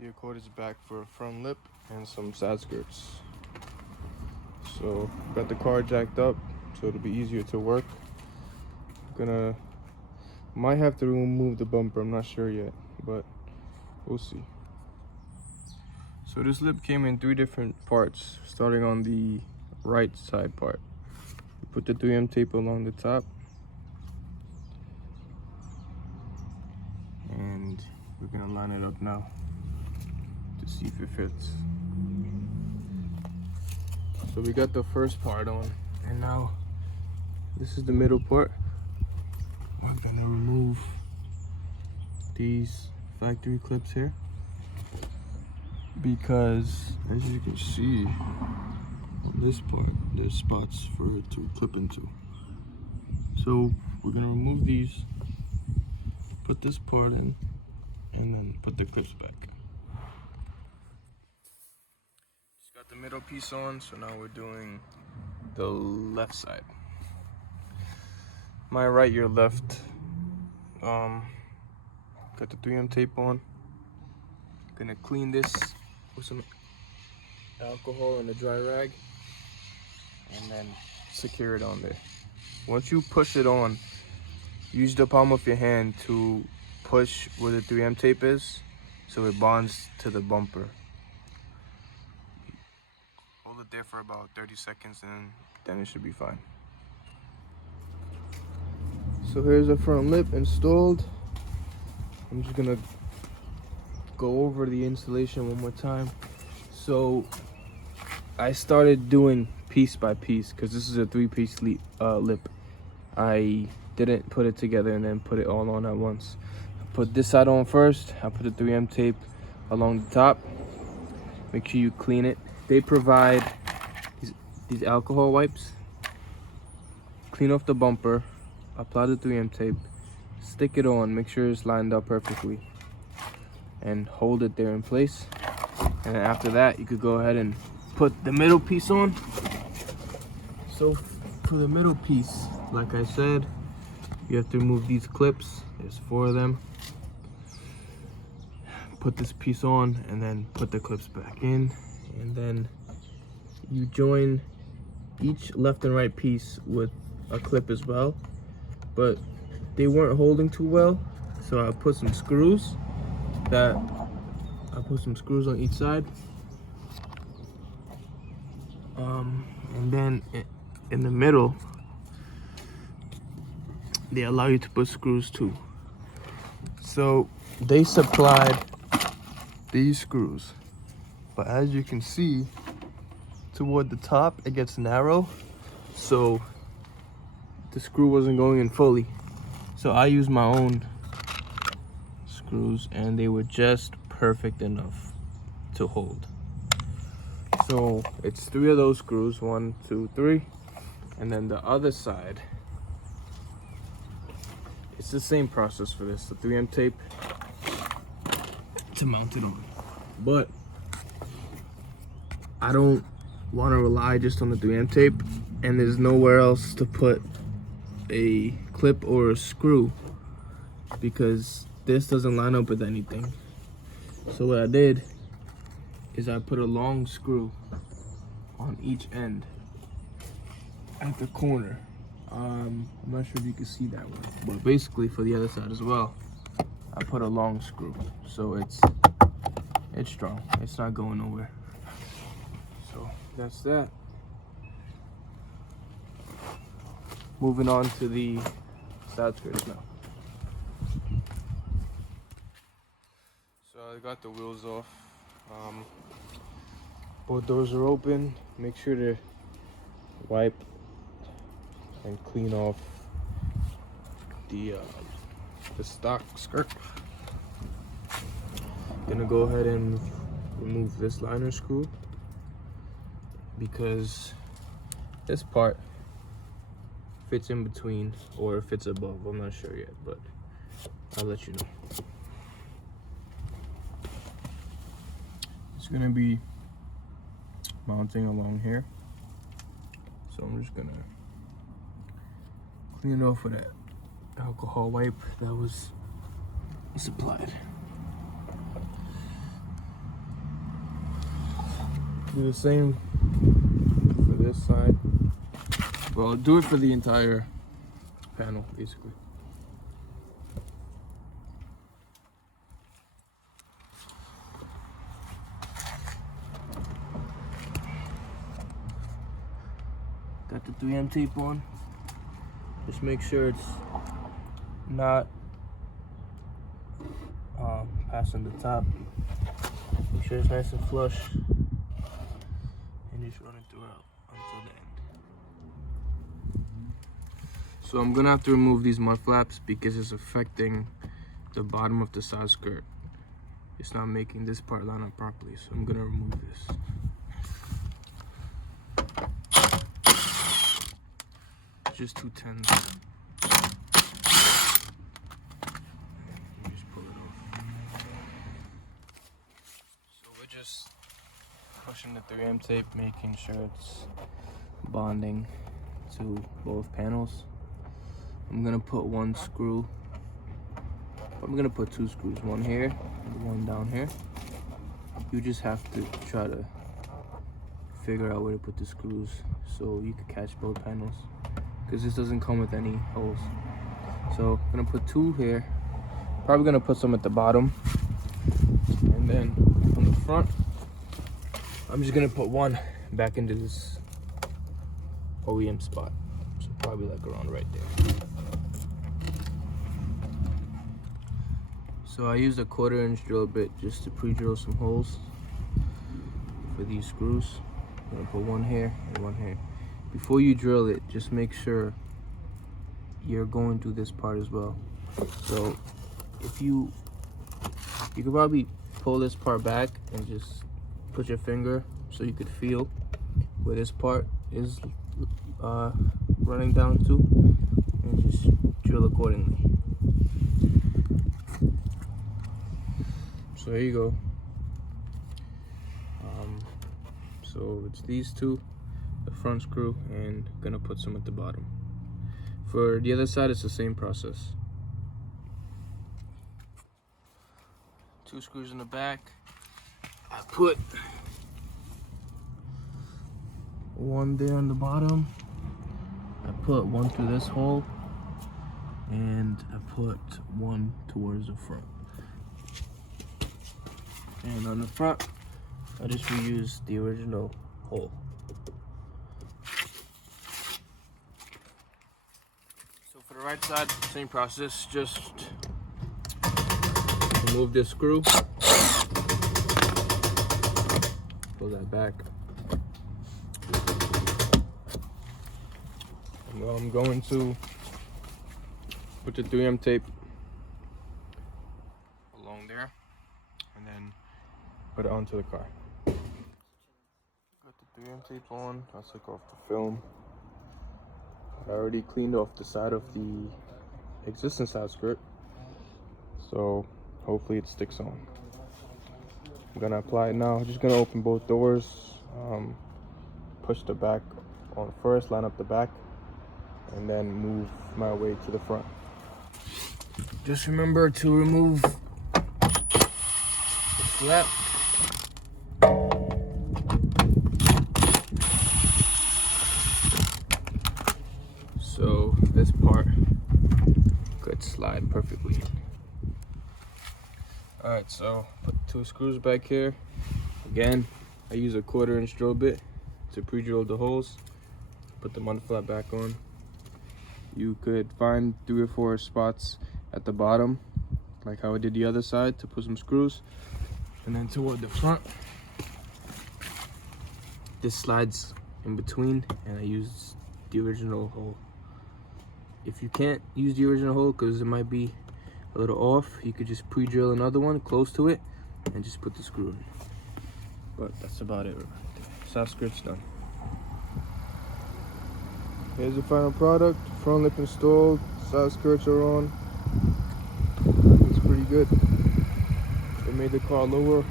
The Accord is back for a front lip and some side skirts. So got the car jacked up so it'll be easier to work. Might have to remove the bumper, I'm not sure yet, but we'll see. So this lip came in 3 different parts, starting on the right side part. We put the 3M tape along the top, and we're gonna line it up now to see if it fits. So we got the first part on, and now this is the middle part. We're gonna remove these factory clips here because, as you can see on this part, there's spots for it to clip into. So we're gonna remove these, put this part in, and then put the clips back. Just got the middle piece on, so now we're doing the left side. My right, your left. Got the 3M tape on. Gonna clean this with some alcohol and a dry rag, and then secure it on there. Once you push it on, use the palm of your hand to push where the 3M tape is so it bonds to the bumper. Hold it there for about 30 seconds and then it should be fine. So here's the front lip installed. I'm just gonna go over the installation one more time. So I started doing piece by piece because this is a 3-piece lip. I didn't put it together and then put it all on at once. I put this side on first. I put the 3M tape along the top. Make sure you clean it. They provide these alcohol wipes. Clean off the bumper, apply the 3M tape, stick it on, make sure it's lined up perfectly, and hold it there in place. And then after that, you could go ahead and put the middle piece on. So for the middle piece, like I said, you have to remove these clips. There's 4 of them. Put this piece on and then put the clips back in, and then you join each left and right piece with a clip as well, but they weren't holding too well, so I put some screws on each side, and then in the middle they allow you to put screws too. So they supplied these screws, but as you can see, toward the top it gets narrow, so the screw wasn't going in fully. So I used my own screws and they were just perfect enough to hold. So it's 3 of those screws, 1, 2, 3, and then the other side, it's the same process for this, the 3M tape to mount it on. But I don't want to rely just on the 3M tape, and there's nowhere else to put a clip or a screw because this doesn't line up with anything. So what I did is I put a long screw on each end at the corner. I'm not sure if you can see that one, but basically for the other side as well, I put a long screw, so it's strong. It's not going nowhere. So that's that. Moving on to the side skirts now. So I got the wheels off. Both doors are open. Make sure to wipe and clean off the stock skirt. Gonna go ahead and remove this liner screw because this part fits in between or fits above. I'm not sure yet, but I'll let you know. It's gonna be mounting along here, so I'm just gonna clean it off with that alcohol wipe that was supplied. Do the same for this side. Well, do it for the entire panel, basically. Got the 3M tape on. Just make sure it's not passing the top. Make sure it's nice and flush. And just run it throughout until the end. So I'm gonna have to remove these mud flaps because it's affecting the bottom of the side skirt. It's not making this part line up properly, so I'm gonna remove this. Just 210s. Just pull it off. So we're just pushing the 3M tape, making sure it's bonding to both panels. I'm gonna put one screw. I'm gonna put two screws, one here and one down here. You just have to try to figure out where to put the screws so you can catch both panels, because this doesn't come with any holes. So I'm gonna put two here, probably gonna put some at the bottom, and then on the front I'm just gonna put one back into this OEM spot, so probably like around right there. So I used a 1/4-inch drill bit just to pre-drill some holes for these screws. I'm gonna put one here and one here. Before you drill it, just make sure you're going through this part as well. So if you could probably pull this part back and just put your finger so you could feel where this part is running down to, and just drill accordingly. So there you go. So it's these two, the front screw, and gonna put some at the bottom. For the other side, it's the same process. Two screws in the back. I put one there on the bottom. I put one through this hole, and I put one towards the front. And on the front, I just reused the original hole. So for the right side, same process, just remove this screw, pull that back. And I'm going to put the 3M tape along there, and then put it onto the car. Got the 3M tape on. I took off the film. I already cleaned off the side of the existing side skirt, so hopefully it sticks on. I'm gonna apply it now. I'm just gonna open both doors, push the back on first, line up the back, and then move my way to the front. Just remember to remove the flap. So this part could slide perfectly. Alright, so put two screws back here. Again, I use a 1/4-inch drill bit to pre-drill the holes. Put the mud flap back on. You could find 3 or 4 spots at the bottom, like how I did the other side, to put some screws. And then toward the front, this slides in between, and I used the original hole. If you can't use the original hole because it might be a little off, you could just pre-drill another one close to it and just put the screw in. But that's about it right there. Side skirt's done. Here's the final product. Front lip installed, side skirts are on. Looks pretty good. They made the car lower.